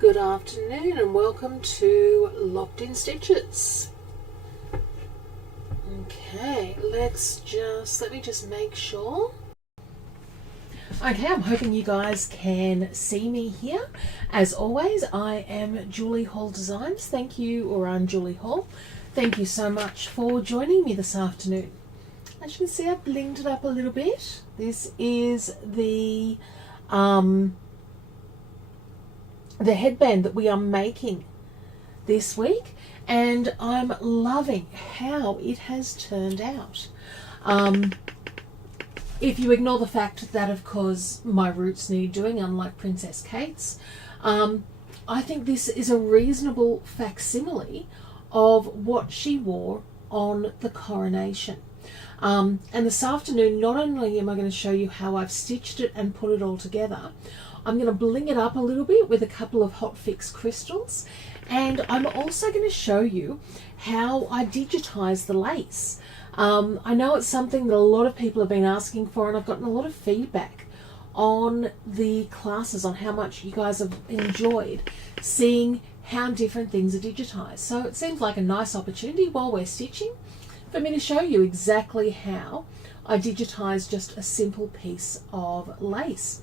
Good afternoon and welcome to Locked in Stitches. Okay, let me just make sure. Okay, I'm hoping you guys can see me here. As always, I am Julie Hall Designs. Thank you, or I'm Julie Hall. Thank you so much for joining me this afternoon. As you can see, I've blinged it up a little bit. This is the headband that we are making this week, and I'm loving how it has turned out. If you ignore the fact that, of course, my roots need doing, unlike Princess Kate's, I think this is a reasonable facsimile of what she wore on the coronation. And this afternoon, not only am I going to show you how I've stitched it and put it all together, I'm going to bling it up a little bit with a couple of hot fix crystals, and I'm also going to show you how I digitize the lace. I know it's something that a lot of people have been asking for, and I've gotten a lot of feedback on the classes on how much you guys have enjoyed seeing how different things are digitized. So it seems like a nice opportunity while we're stitching for me to show you exactly how I digitize just a simple piece of lace.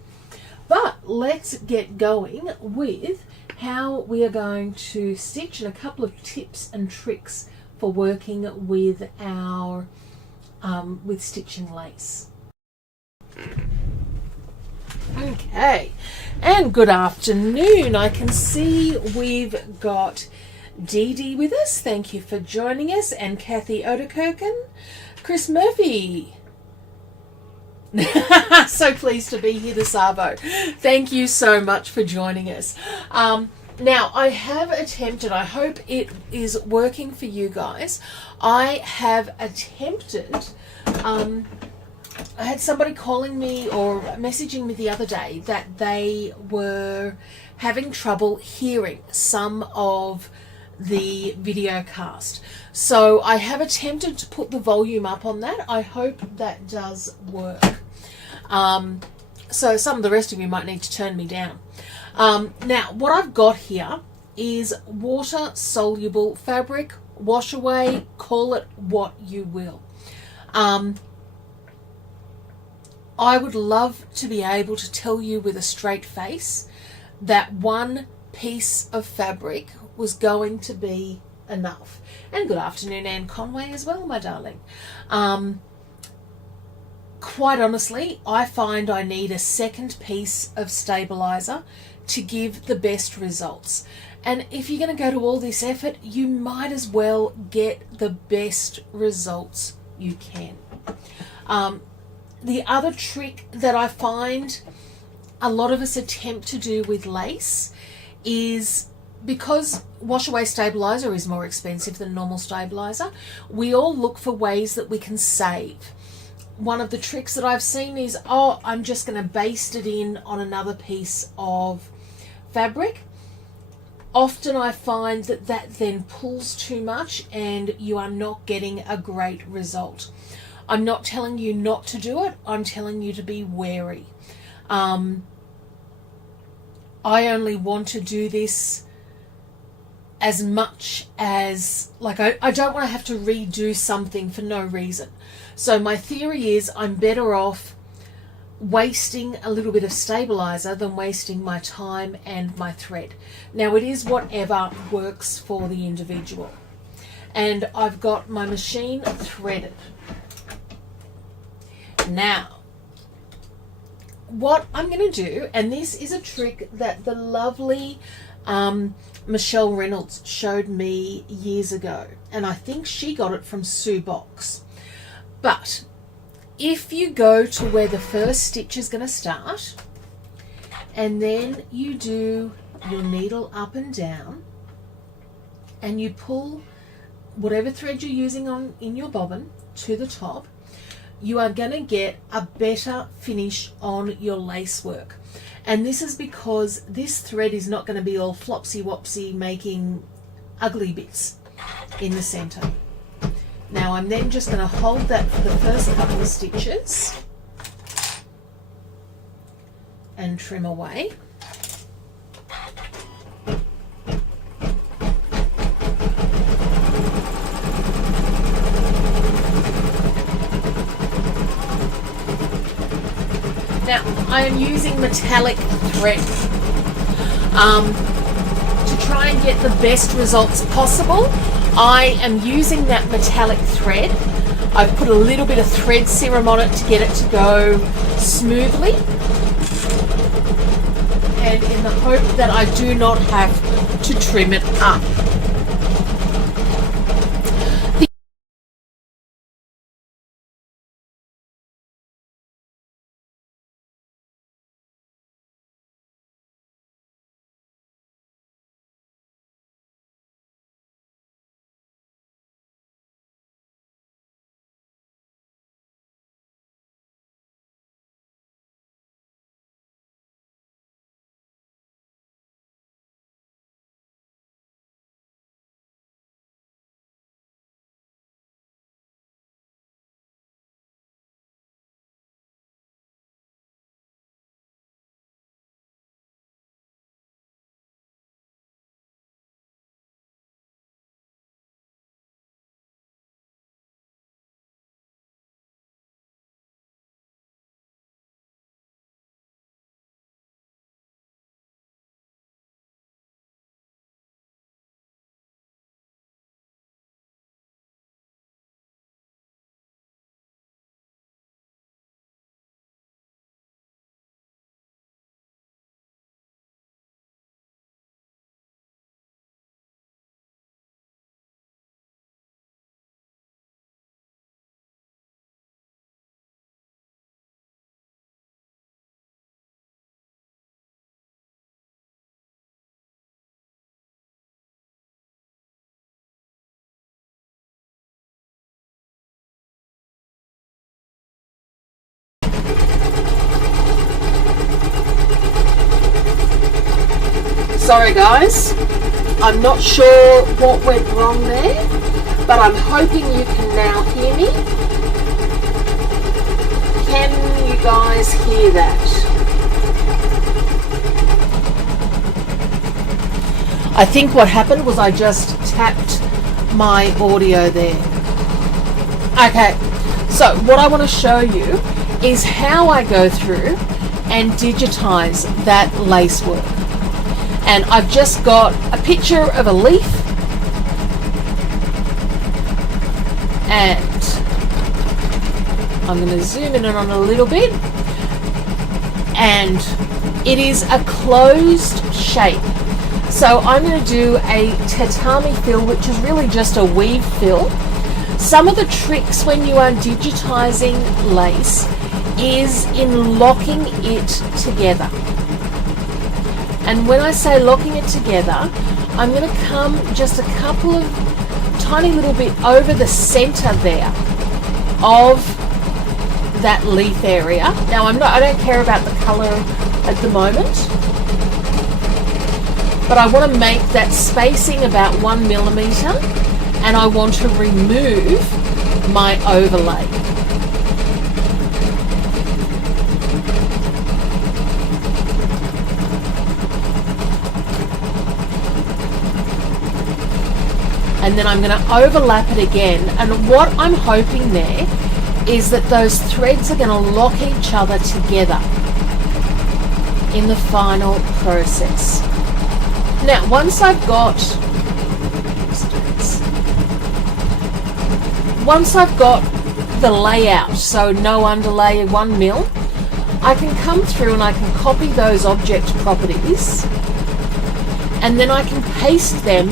But let's get going with how we are going to stitch and a couple of tips and tricks for working with our with stitching lace. Okay, and good afternoon. I can see we've got Dee Dee with us. Thank you for joining us, and Kathy Oderkirken, Chris Murphy. So pleased to be here this arvo. Thank you so much for joining us. Now, I have attempted, I hope it is working for you guys. I have attempted, I had somebody calling me or messaging me the other day that they were having trouble hearing some of the video cast. So I have attempted to put the volume up on that. I hope that does work. So some of the rest of you might need to turn me down. Now, what I've got here is water-soluble fabric, wash away, call it what you will. I would love to be able to tell you with a straight face that one piece of fabric was going to be enough. And good afternoon, Anne Conway, as well, my darling. Quite honestly, I find I need a second piece of stabilizer to give the best results. And if you're going to go to all this effort, you might as well get the best results you can. The other trick that I find a lot of us attempt to do with lace is, because wash away stabilizer is more expensive than normal stabilizer, we all look for ways that we can save. One of the tricks that I've seen is, I'm just going to baste it in on another piece of fabric. Often I find that that then pulls too much and you are not getting a great result. I'm not telling you not to do it. I'm telling you to be wary. I only want to do this as much as, like, I don't want to have to redo something for no reason. So my theory is I'm better off wasting a little bit of stabilizer than wasting my time and my thread. Now, it is whatever works for the individual. And I've got my machine threaded. Now, what I'm going to do, and this is a trick that the lovely Michelle Reynolds showed me years ago, and I think she got it from Sue Box. But if you go to where the first stitch is going to start, and then you do your needle up and down, and you pull whatever thread you're using in your bobbin to the top, you are going to get a better finish on your lace work. And this is because this thread is not going to be all flopsy-wopsy making ugly bits in the center. Now I'm then just going to hold that for the first couple of stitches and trim away. I am using metallic thread to try and get the best results possible. I am using that metallic thread. I've put a little bit of thread serum on it to get it to go smoothly, and in the hope that I do not have to trim it up. Sorry guys, I'm not sure what went wrong there, but I'm hoping you can now hear me. Can you guys hear that? I think what happened was I just tapped my audio there. Okay, so what I want to show you is how I go through and digitize that lace work. And I've just got a picture of a leaf, and I'm going to zoom in on a little bit, and it is a closed shape. So I'm going to do a tatami fill, which is really just a weave fill. Some of the tricks when you are digitizing lace is in locking it together. And when I say locking it together, I'm going to come just a couple of tiny little bit over the center there of that leaf area. Now I don't care about the color at the moment, but I want to make that spacing about 1 millimeter, and I want to remove my overlay. And then I'm going to overlap it again, and what I'm hoping there is that those threads are going to lock each other together in the final process. Now once I've got the layout, so no underlay, 1 mil, I can come through and I can copy those object properties, and then I can paste them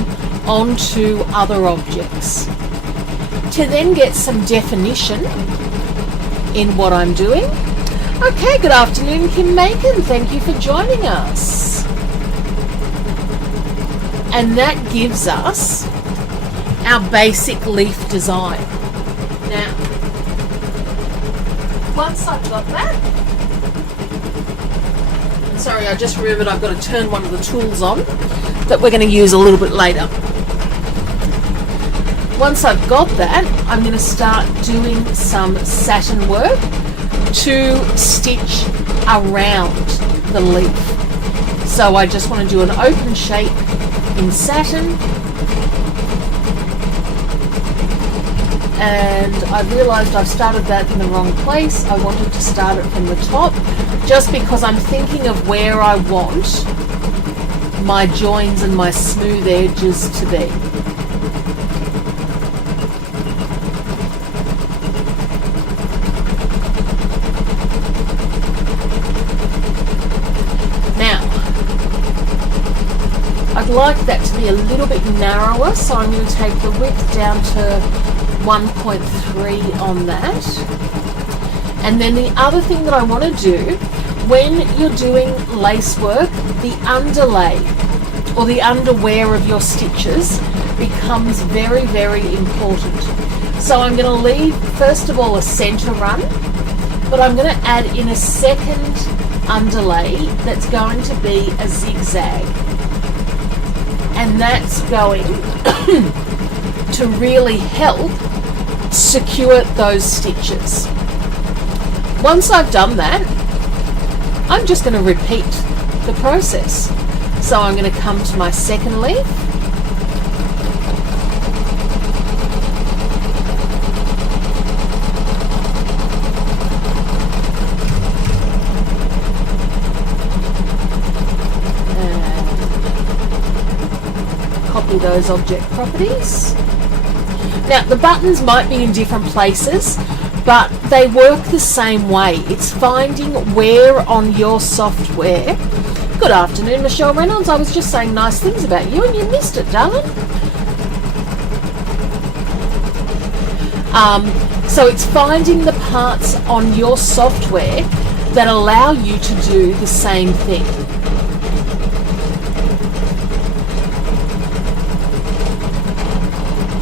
onto other objects to then get some definition in what I'm doing. Okay, good afternoon, Kim Macon. Thank you for joining us. And that gives us our basic leaf design. Now, once I've got that, sorry, I just remembered I've got to turn one of the tools on that we're going to use a little bit later. Once I've got that, I'm going to start doing some satin work to stitch around the leaf. So I just want to do an open shape in satin, and I realized I've started that in the wrong place. I wanted to start it from the top just because I'm thinking of where I want my joins and my smooth edges to be. Now, I'd like that to be a little bit narrower, so I'm going to take the width down to 1.3 on that. And then the other thing that I want to do, when you're doing lace work, the underlay or the underwear of your stitches becomes very, very important. So I'm going to leave, first of all, a center run, but I'm going to add in a second underlay that's going to be a zigzag. And that's going to really help secure those stitches. Once I've done that, I'm just going to repeat the process. So I'm going to come to my second leaf, and copy those object properties. Now the buttons might be in different places, but they work the same way. It's finding where on your software. Good afternoon, Michelle Reynolds. I was just saying nice things about you and you missed it, darling. So it's finding the parts on your software that allow you to do the same thing.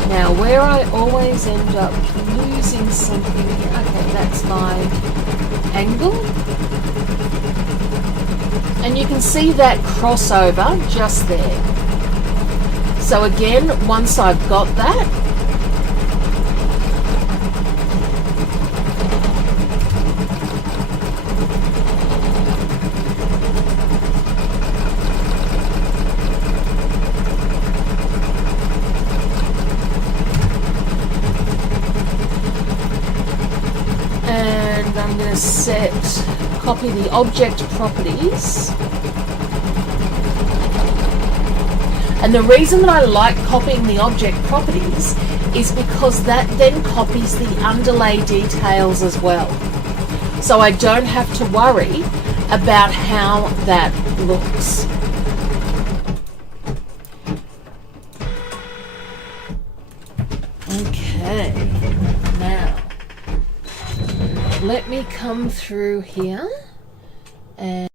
Now, where I always end up losing something, okay, that's my angle. And you can see that crossover just there. So again, once I've got that, and I'm going to copy the object properties. And the reason that I like copying the object properties is because that then copies the underlay details as well. So I don't have to worry about how that looks. Okay, now let me come through here and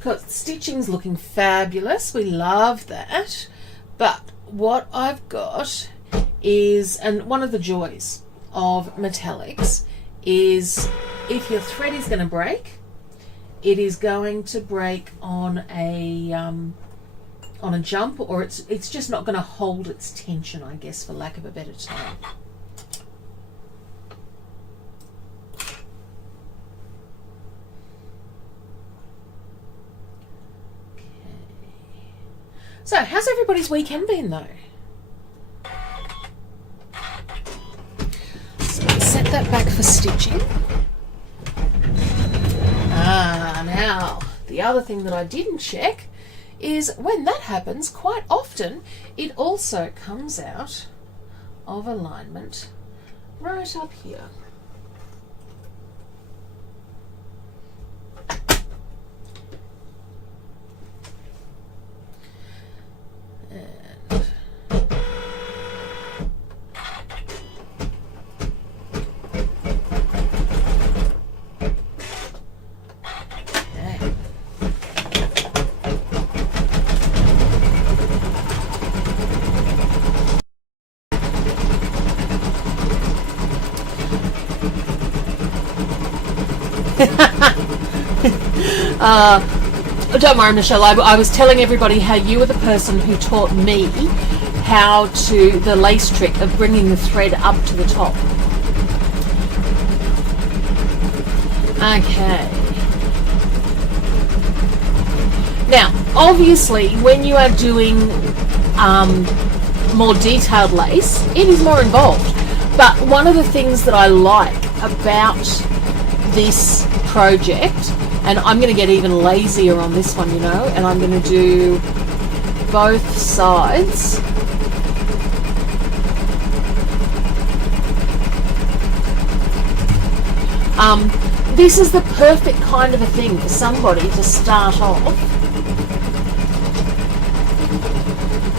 got stitching's looking fabulous. We love that. But what I've got is, and one of the joys of metallics is if your thread is going to break, it is going to break on a jump, or it's just not going to hold its tension, I guess, for lack of a better term. So, how's everybody's weekend been though? So let's set that back for stitching. Now, the other thing that I didn't check is when that happens, quite often, it also comes out of alignment right up here. Don't worry, Michelle, I was telling everybody how you were the person who taught me how to, the lace trick of bringing the thread up to the top. Okay. Now, obviously, when you are doing more detailed lace, it is more involved. But one of the things that I like about this project, and I'm going to get even lazier on this one, you know, and I'm going to do both sides. This is the perfect kind of a thing for somebody to start off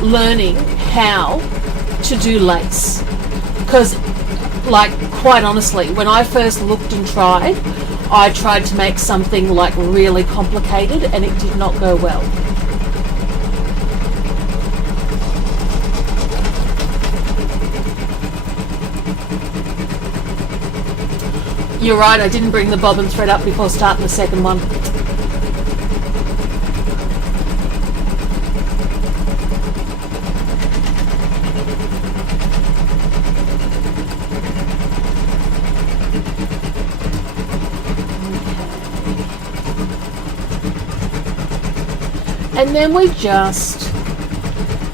learning how to do lace, because, like, quite honestly, when I first looked and I tried to make something like really complicated and it did not go well. You're right, I didn't bring the bobbin thread up before starting the second one. And then we just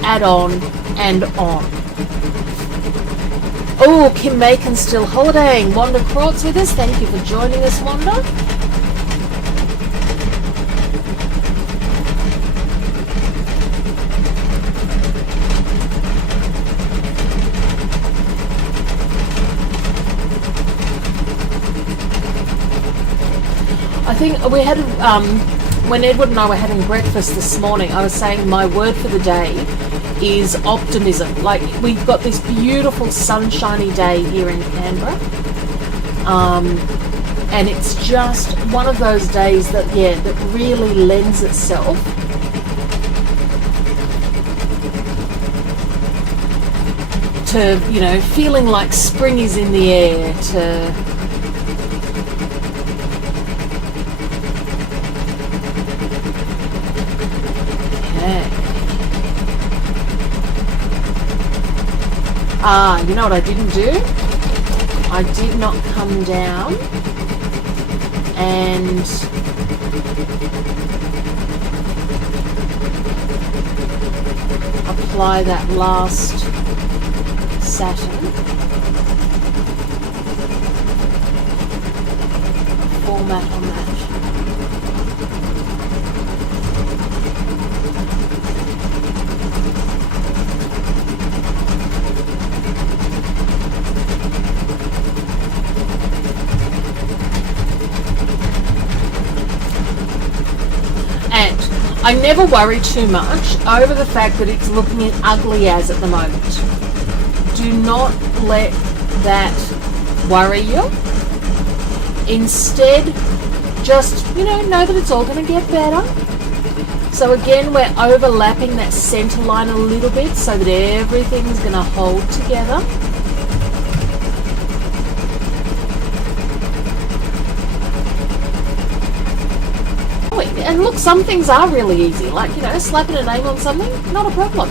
add on and on. Oh, Kim Macon's still holidaying. Wanda Kraut's with us. Thank you for joining us, Wanda. I think we had, when Edward and I were having breakfast this morning, I was saying my word for the day is optimism. Like, we've got this beautiful sunshiny day here in Canberra, and it's just one of those days that, yeah, that really lends itself to, you know, feeling like spring is in the air, to you know what I didn't do? I did not come down and apply that last satin format on that. I never worry too much over the fact that it's looking as ugly as at the moment. Do not let that worry you. Instead, just, you know that it's all going to get better. So again, we're overlapping that center line a little bit so that everything's going to hold together. And look, some things are really easy, like, you know, slapping a name on something, not a problem.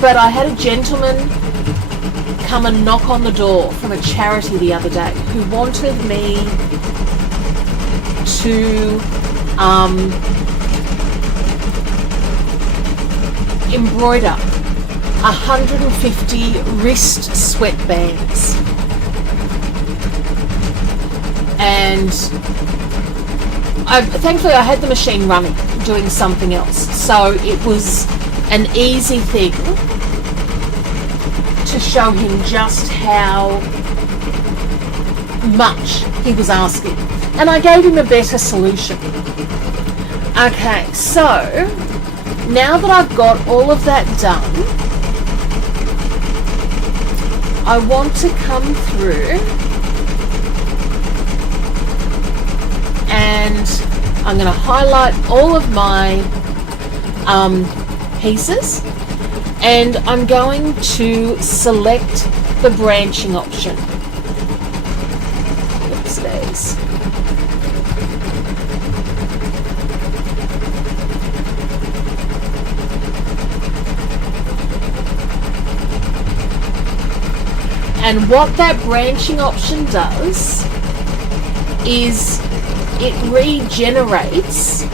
But I had a gentleman come and knock on the door from a charity the other day who wanted me to embroider 150 wrist sweatbands. And thankfully I had the machine running, doing something else, so it was an easy thing to show him just how much he was asking, and I gave him a better solution. Okay, so now that I've got all of that done, I want to come through and I'm going to highlight all of my pieces, and I'm going to select the branching option. Oops, days. And what that branching option does is it regenerates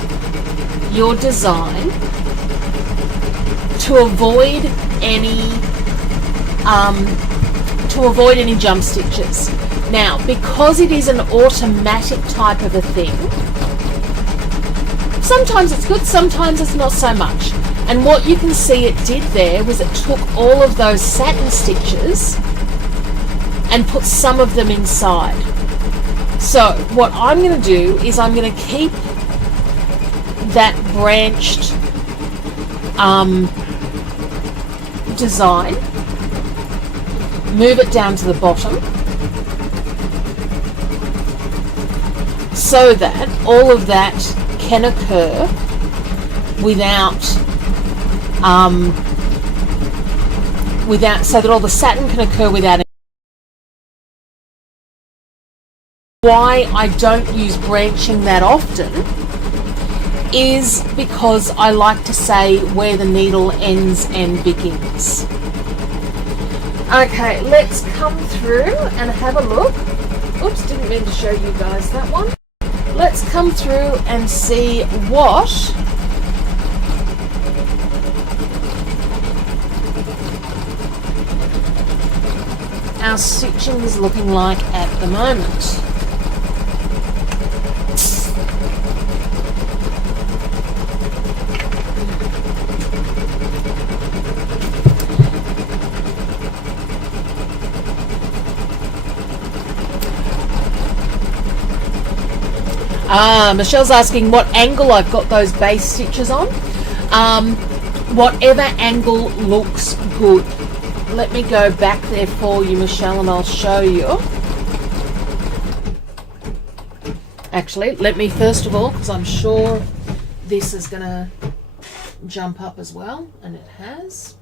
your design to avoid any to avoid any jump stitches. Now, because it is an automatic type of a thing, sometimes it's good, sometimes it's not so much. And what you can see it did there was it took all of those satin stitches and put some of them inside. So what I'm going to do is I'm going to keep that branched design, move it down to the bottom so that all of that can occur without so that all the satin can occur without. Why I don't use branching that often is because I like to say where the needle ends and begins. Okay, let's come through and have a look. Oops, didn't mean to show you guys that one. Let's come through and see what our stitching is looking like at the moment. Michelle's asking what angle I've got those base stitches on. Whatever angle looks good. Let me go back there for you, Michelle, and I'll show you. Actually, let me first of all, because I'm sure this is going to jump up as well, and it has.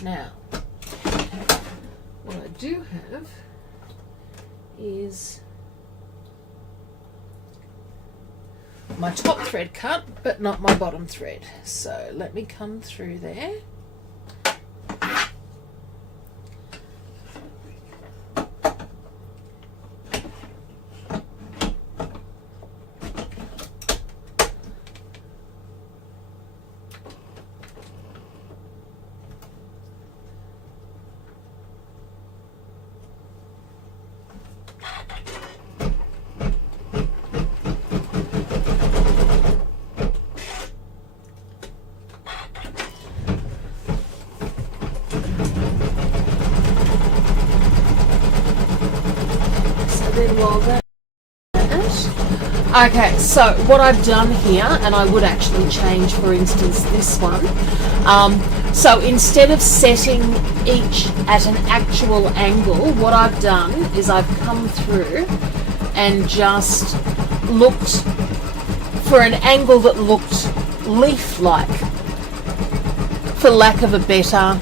Now, what I do have is my top thread cut, but not my bottom thread. So let me come through there. Okay, so what I've done here, and I would actually change, for instance, this one. So instead of setting each at an actual angle, what I've done is I've come through and just looked for an angle that looked leaf-like, for lack of a better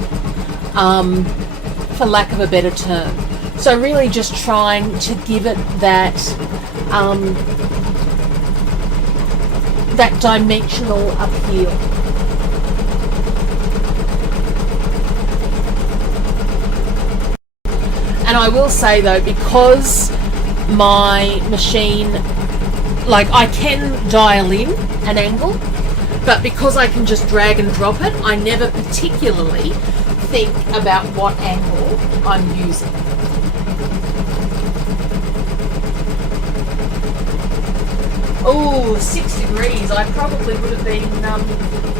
term. So really just trying to give it that that dimensional appeal. And I will say though, because my machine, like I can dial in an angle, but because I can just drag and drop it, I never particularly think about what angle I'm using. Oh, 6 degrees. I probably would have been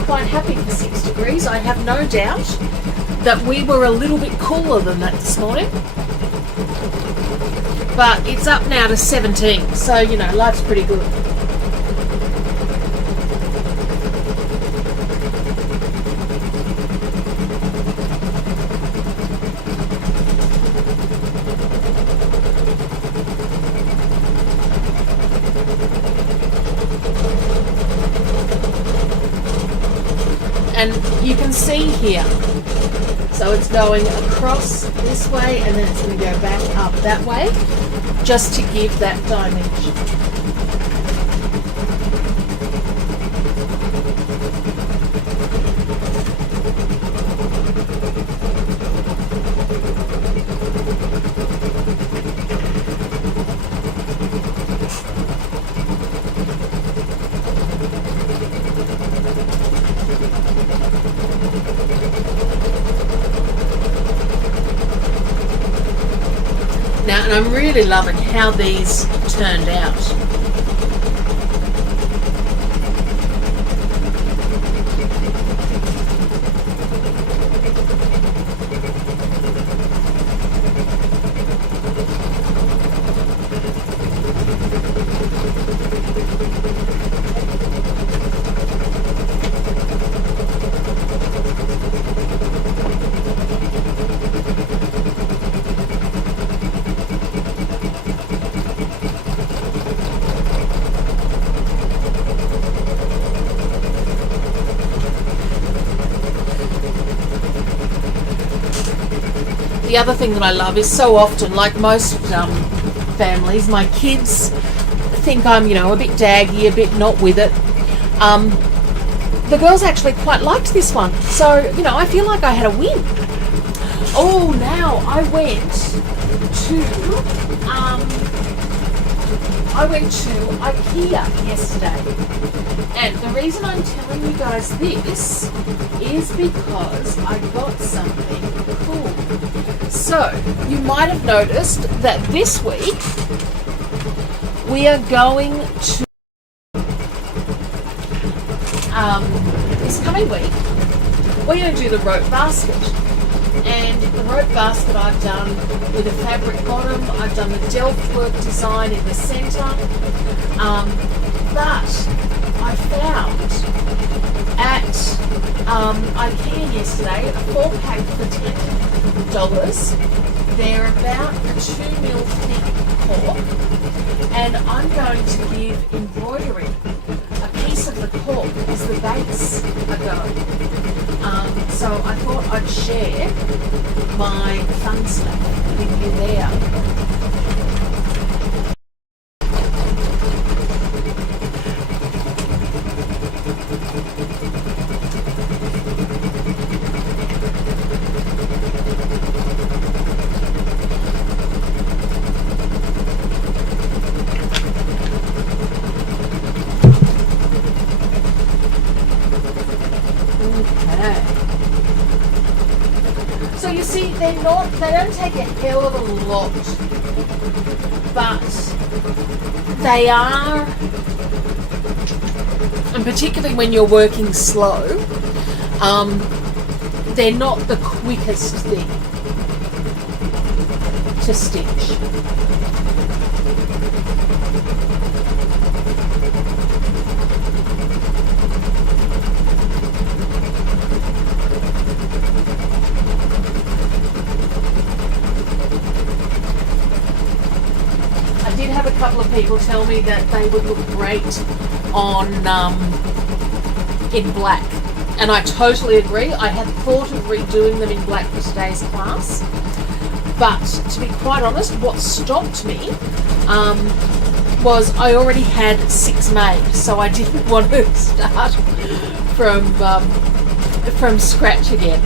quite happy for 6 degrees. I have no doubt that we were a little bit cooler than that this morning. But it's up now to 17, so, you know, life's pretty good. And you can see here, so it's going across this way and then it's going to go back up that way, just to give that dimension. I'm really loving how these turned out. The other thing that I love is so often, like most families, my kids think I'm, a bit daggy, a bit not with it. The girls actually quite liked this one. So, I feel like I had a win. Oh, now I went to IKEA yesterday. And the reason I'm telling you guys this is because I got something cool. So, you might have noticed that this week we are going to, this coming week, we're going to do the rope basket. And the rope basket I've done with a fabric bottom, I've done the Delft work design in the centre, but I found at IKEA yesterday a 4-pack for $10. They're about a 2 mil thick cork, and I'm going to give embroidery a piece of the cork as the base a go. So I thought I'd share my fun stuff with you there. So you see, they don't take a hell of a lot, but they are, and particularly when you're working slow, they're not the quickest thing to stitch. A couple of people tell me that they would look great on in black, and I totally agree. I had thought of redoing them in black for today's class, but to be quite honest, what stopped me was I already had 6 made, so I didn't want to start from scratch again.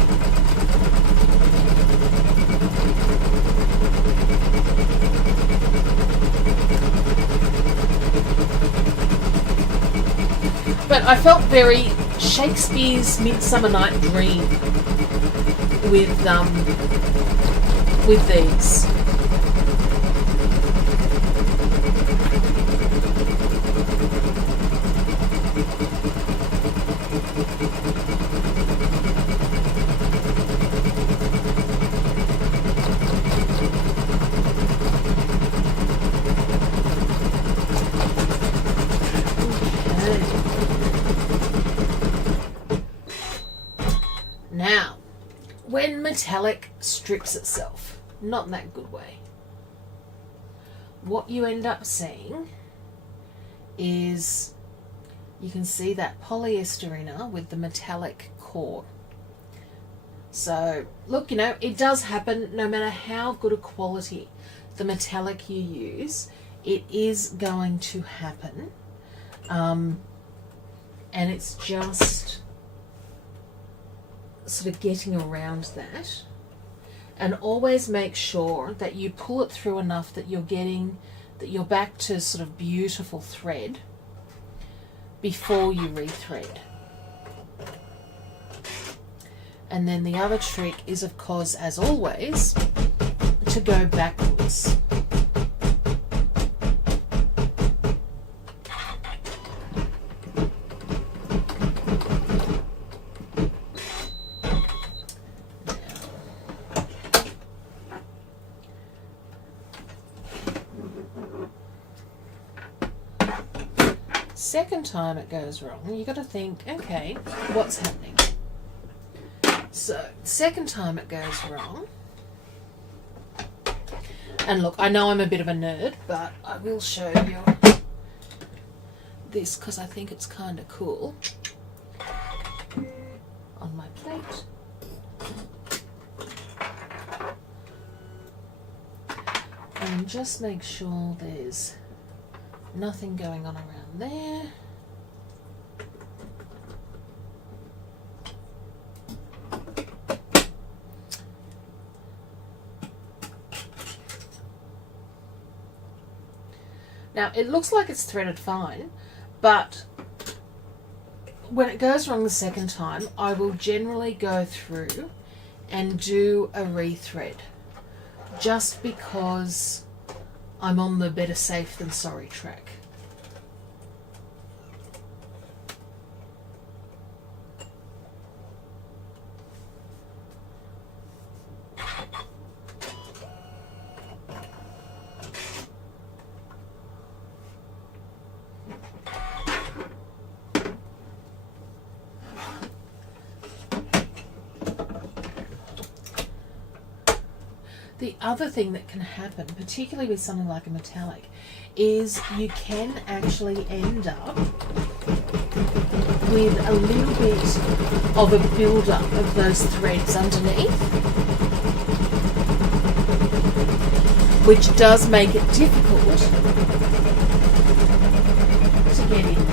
But I felt very Shakespeare's Midsummer Night Dream with these. Now, when metallic strips itself, not in that good way, what you end up seeing is, you can see that polyester inner with the metallic core. So, look, it does happen no matter how good a quality the metallic you use, it is going to happen. And it's just sort of getting around that, and always make sure that you pull it through enough that you're back to sort of beautiful thread before you rethread. And then the other trick is, of course, as always, to go backwards. second time it goes wrong, you got to think, okay, what's happening? So, second time it goes wrong. And look, I know I'm a bit of a nerd, but I will show you this because I think it's kind of cool on my plate. And just make sure there's nothing going on around there. Now it looks like it's threaded fine, but when it goes wrong the second time, I will generally go through and do a rethread, just because I'm on the better safe than sorry track. The other thing that can happen, particularly with something like a metallic, is you can actually end up with a little bit of a build-up of those threads underneath, which does make it difficult to get in.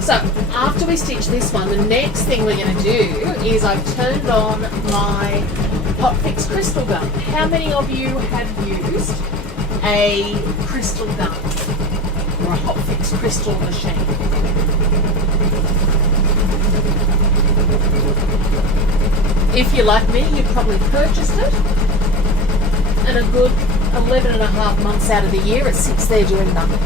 So after we stitch this one, the next thing we're going to do is I've turned on my hot fix crystal gun. How many of you have used a crystal gun or a hot fix crystal machine? If you're like me, you've probably purchased it, and a good 11 and a half months out of the year it sits there doing nothing.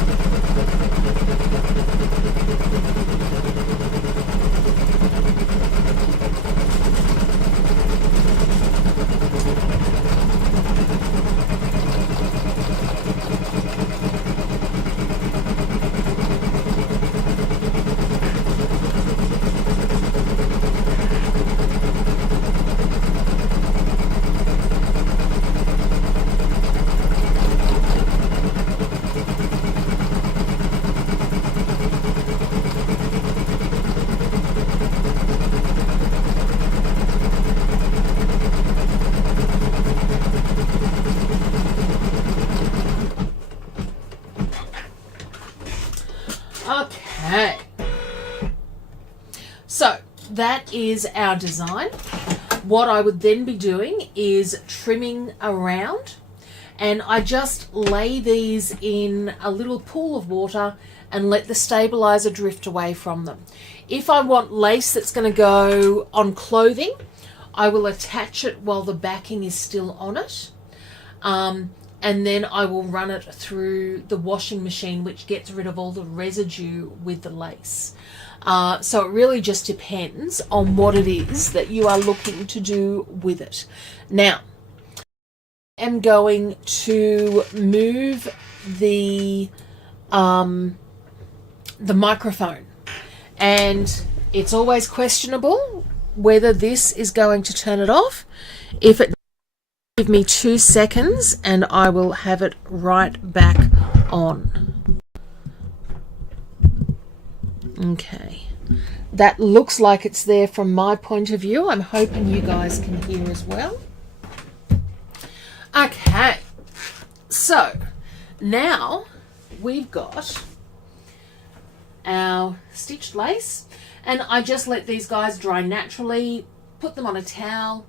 Okay, so that is our design. What I would then be doing is trimming around, and I just lay these in a little pool of water and let the stabilizer drift away from them. If I want lace that's going to go on clothing, I will attach it while the backing is still on it. And then I will run it through the washing machine, which gets rid of all the residue with the lace. So it really just depends on what it is that you are looking to do with it. Now, I am going to move the microphone, and it's always questionable whether this is going to turn it off. If it give me 2 seconds and I will have it right back on. Okay, that looks like it's there from my point of view. I'm hoping you guys can hear as well. Okay, so now we've got our stitched lace, and I just let these guys dry naturally, put them on a towel.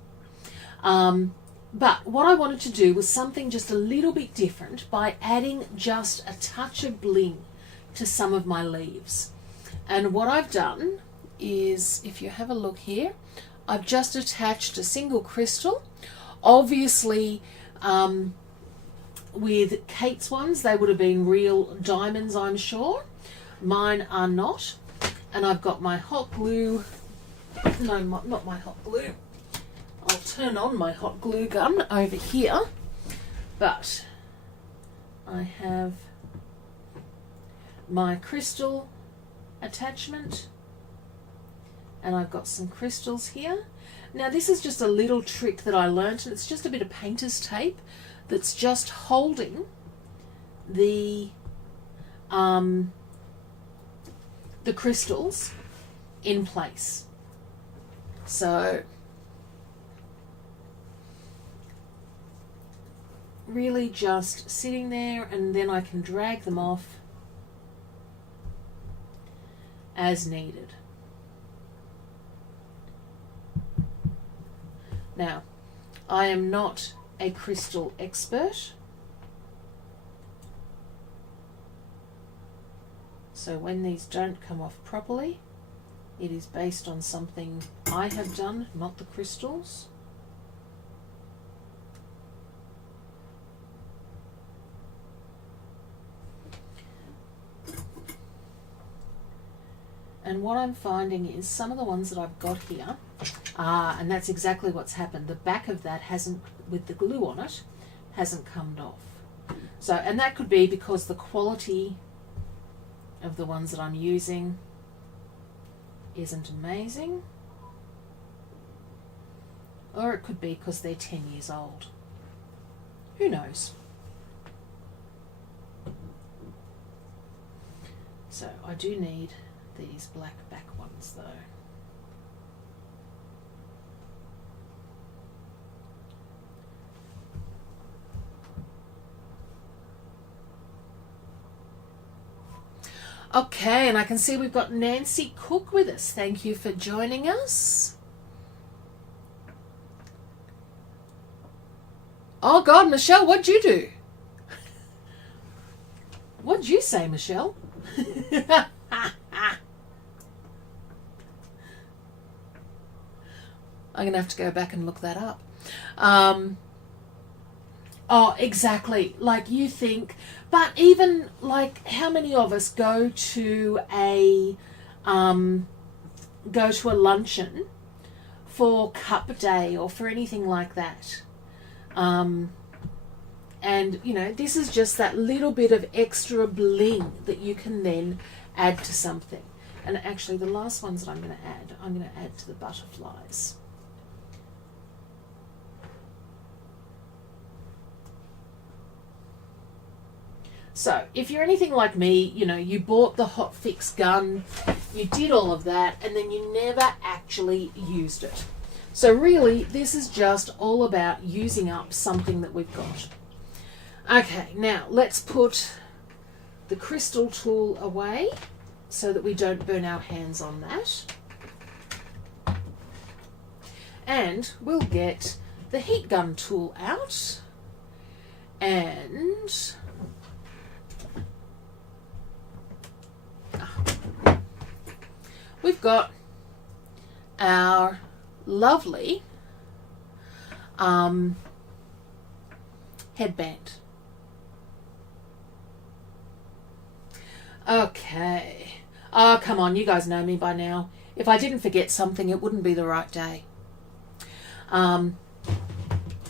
But what I wanted to do was something just a little bit different by adding just a touch of bling to some of my leaves. And what I've done is, if you have a look here, I've just attached a single crystal. Obviously, with Kate's ones, they would have been real diamonds, I'm sure. Mine are not. And I've got my hot glue. No, not my hot glue. I'll turn on my hot glue gun over here. But I have my crystal attachment, and I've got some crystals here. Now this is just a little trick that I learnt, and it's just a bit of painter's tape that's just holding the crystals in place. So really just sitting there, and then I can drag them off as needed. Now, I am not a crystal expert, so when these don't come off properly, it is based on something I have done, not the crystals. And what I'm finding is some of the ones that I've got here, and that's exactly what's happened. The back of that hasn't, with the glue on it, hasn't come off. So, and that could be because the quality of the ones that I'm using isn't amazing. Or it could be because they're 10 years old. Who knows? So I do need these black back ones though. Okay, and I can see we've got Nancy Cook with us. Thank you for joining us. Oh God, Michelle, what'd you do? What'd you say, Michelle? I'm going to have to go back and look that up. Oh, exactly. Like you think, but even like how many of us go to a luncheon for Cup Day or for anything like that? And you know, this is just that little bit of extra bling that you can then add to something. And actually the last ones that I'm going to add to the butterflies. So if you're anything like me, you know, you bought the hot fix gun, you did all of that, and then you never actually used it. So really, this is just all about using up something that we've got. Okay, now let's put the crystal tool away so that we don't burn our hands on that. And we'll get the heat gun tool out, and we've got our lovely headband. Okay. Oh, come on, you guys know me by now. If I didn't forget something, it wouldn't be the right day.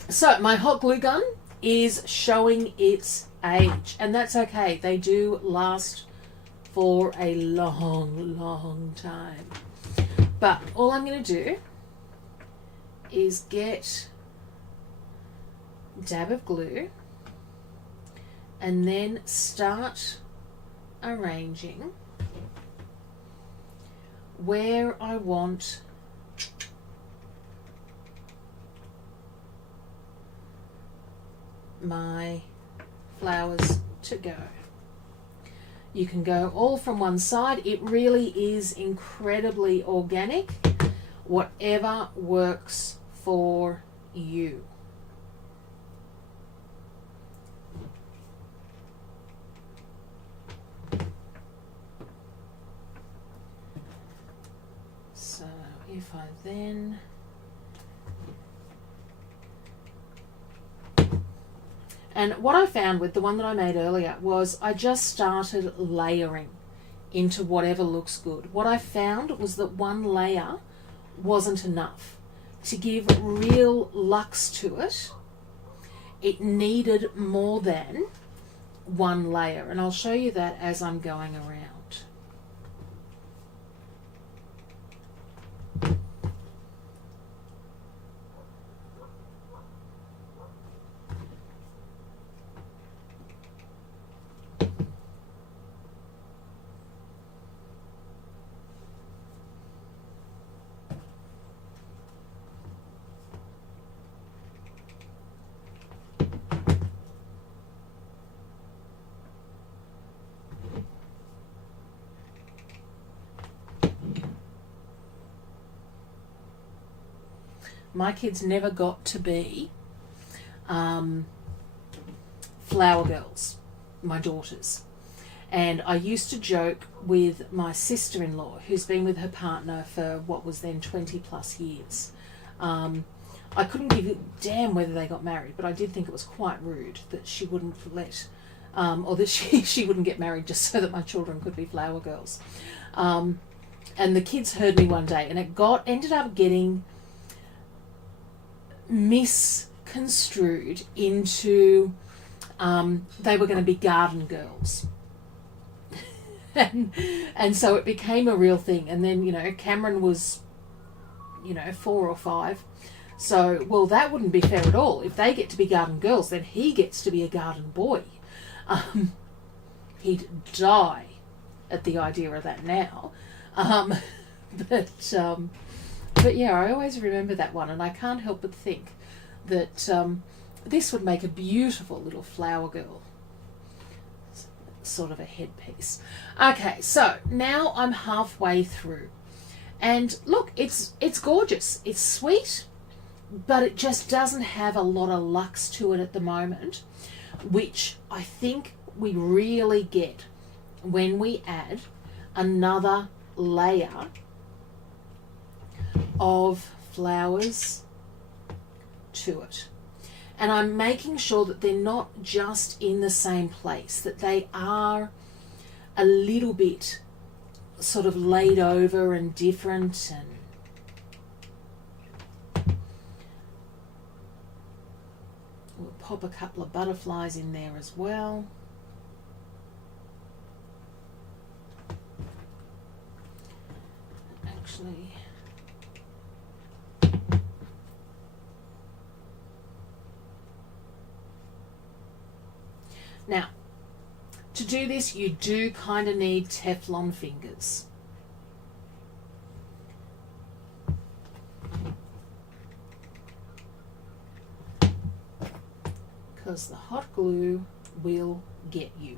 So my hot glue gun is showing its age, and that's okay. They do last for a long, long time. But all I'm going to do is get a dab of glue and then start arranging where I want my flowers to go. You can go all from one side. It really is incredibly organic. Whatever works for you. So if I then and what I found with the one that I made earlier was I just started layering into whatever looks good. What I found was that one layer wasn't enough. To give real luxe to it, it needed more than one layer. And I'll show you that as I'm going around. My kids never got to be flower girls, my daughters. And I used to joke with my sister-in-law, who's been with her partner for what was then 20 plus years. I couldn't give a damn whether they got married, but I did think it was quite rude that she wouldn't let, or that she wouldn't get married just so that my children could be flower girls. And the kids heard me one day, and it ended up getting misconstrued into they were going to be garden girls. and so it became a real thing. And then, you know, Cameron was, you know, 4 or 5. So, well, that wouldn't be fair at all. If they get to be garden girls, then he gets to be a garden boy. He'd die at the idea of that now. But yeah, I always remember that one, and I can't help but think that this would make a beautiful little flower girl, sort of a headpiece. Okay, so now I'm halfway through, and look, it's gorgeous, it's sweet, but it just doesn't have a lot of luxe to it at the moment, which I think we really get when we add another layer of flowers to it. And I'm making sure that they're not just in the same place, that they are a little bit sort of laid over and different. And we'll pop a couple of butterflies in there as well. Actually, now, to do this, you do kind of need Teflon fingers. Because the hot glue will get you.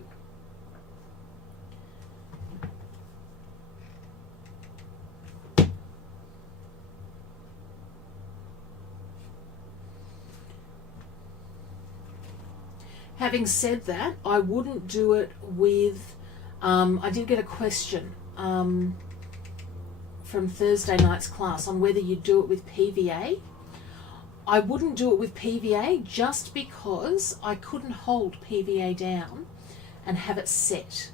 Having said that, I wouldn't do it with, I did get a question from Thursday night's class on whether you do it with PVA. I wouldn't do it with PVA just because I couldn't hold PVA down and have it set.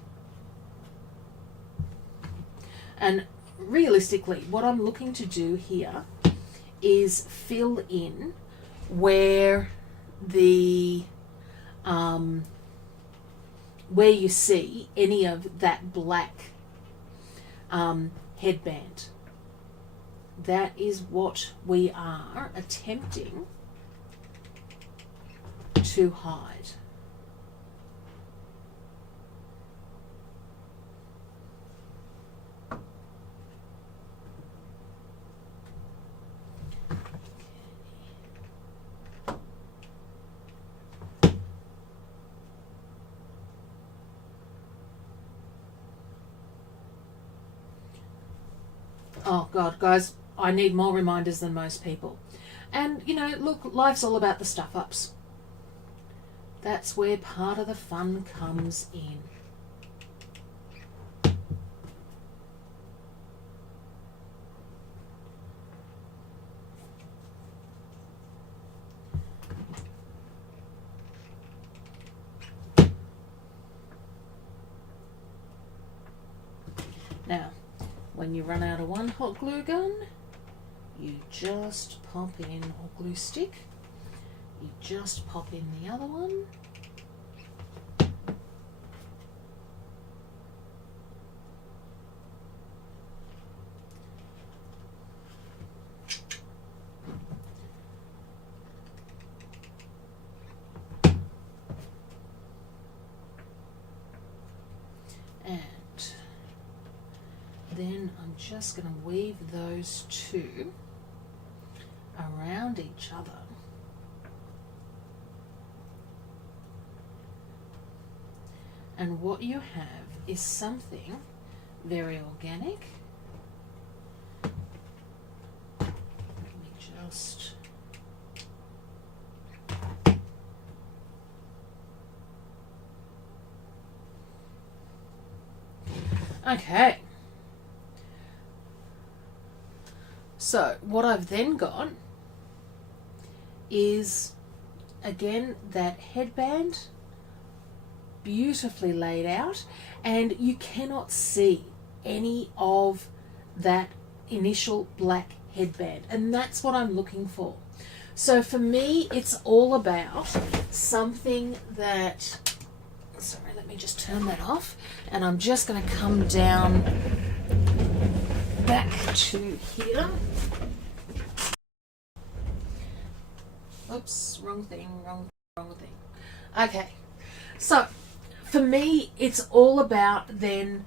And realistically, what I'm looking to do here is fill in where the where you see any of that black headband. That is what we are attempting to hide. Oh God, guys, I need more reminders than most people. And, you know, look, life's all about the stuff-ups. That's where part of the fun comes in. Now, when you run out of one hot glue gun, you just pop in, or glue stick, you just pop in the other one. And then I'm just going to weave those two around each other. And what you have is something very organic. Let me just... Okay. So what I've then got is, again, that headband, beautifully laid out, and you cannot see any of that initial black headband, and that's what I'm looking for. So for me, it's all about something that, sorry, let me just turn that off, and I'm just going to come down back to here. Oops, wrong thing. Okay, so for me, it's all about then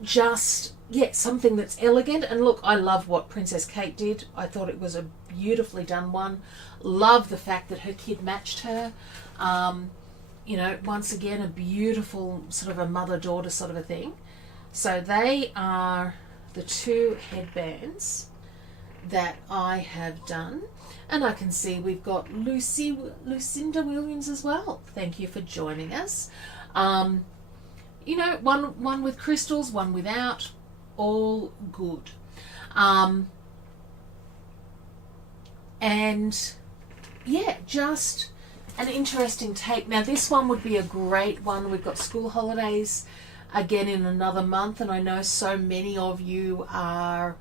just, something that's elegant. And look, I love what Princess Kate did. I thought it was a beautifully done one. Love the fact that her kid matched her. You know, once again, a beautiful sort of a mother-daughter sort of a thing. So they are the two headbands that I have done. And I can see we've got Lucinda Williams as well. Thank you for joining us. You know, one with crystals, one without, all good. And yeah, just an interesting take. Now this one would be a great one. We've got school holidays again in another month, and I know so many of you are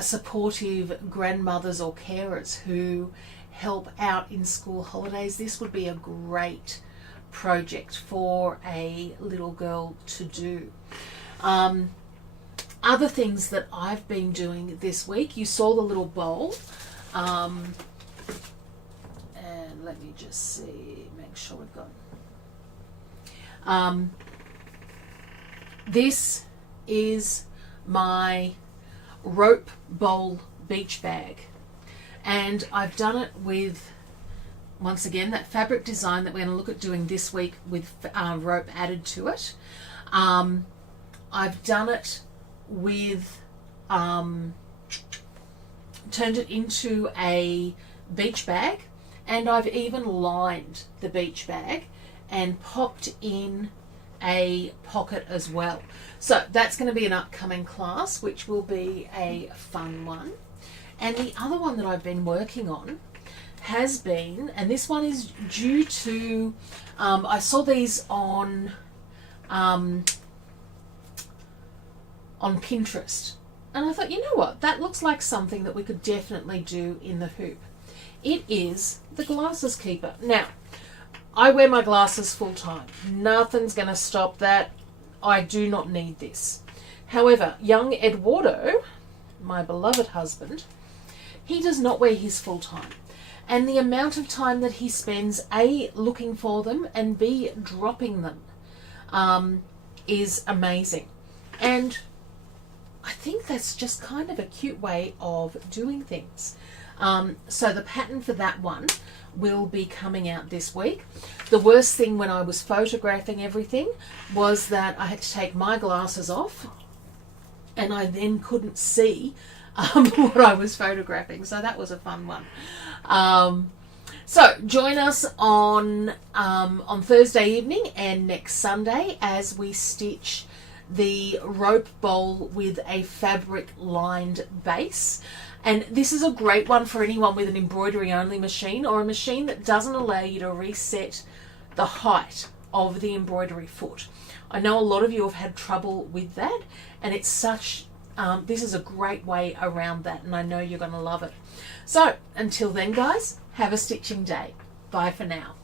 supportive grandmothers or carers who help out in school holidays. This would be a great project for a little girl to do. Other things that I've been doing this week, you saw the little bowl, and let me just see, make sure we've got this is my rope bowl beach bag, and I've done it with, once again, that fabric design that we're going to look at doing this week with rope added to it. I've done it with turned it into a beach bag, and I've even lined the beach bag and popped in a pocket as well. So that's going to be an upcoming class, which will be a fun one. And the other one that I've been working on has been, and this one is due to, I saw these on Pinterest, and I thought, you know what, that looks like something that we could definitely do in the hoop. It is the glasses keeper. Now, I wear my glasses full time. Nothing's going to stop that. I do not need this. However, young Eduardo, my beloved husband, he does not wear his full time. And the amount of time that he spends, A, looking for them, and B, dropping them, is amazing. And I think that's just kind of a cute way of doing things. So the pattern for that one will be coming out this week. The worst thing when I was photographing everything was that I had to take my glasses off, and I then couldn't see what I was photographing. So that was a fun one. So join us on Thursday evening and next Sunday as we stitch the rope bowl with a fabric lined base. And this is a great one for anyone with an embroidery only machine, or a machine that doesn't allow you to reset the height of the embroidery foot. I know a lot of you have had trouble with that, and it's such, this is a great way around that, and I know you're going to love it. So until then, guys, have a stitching day. Bye for now.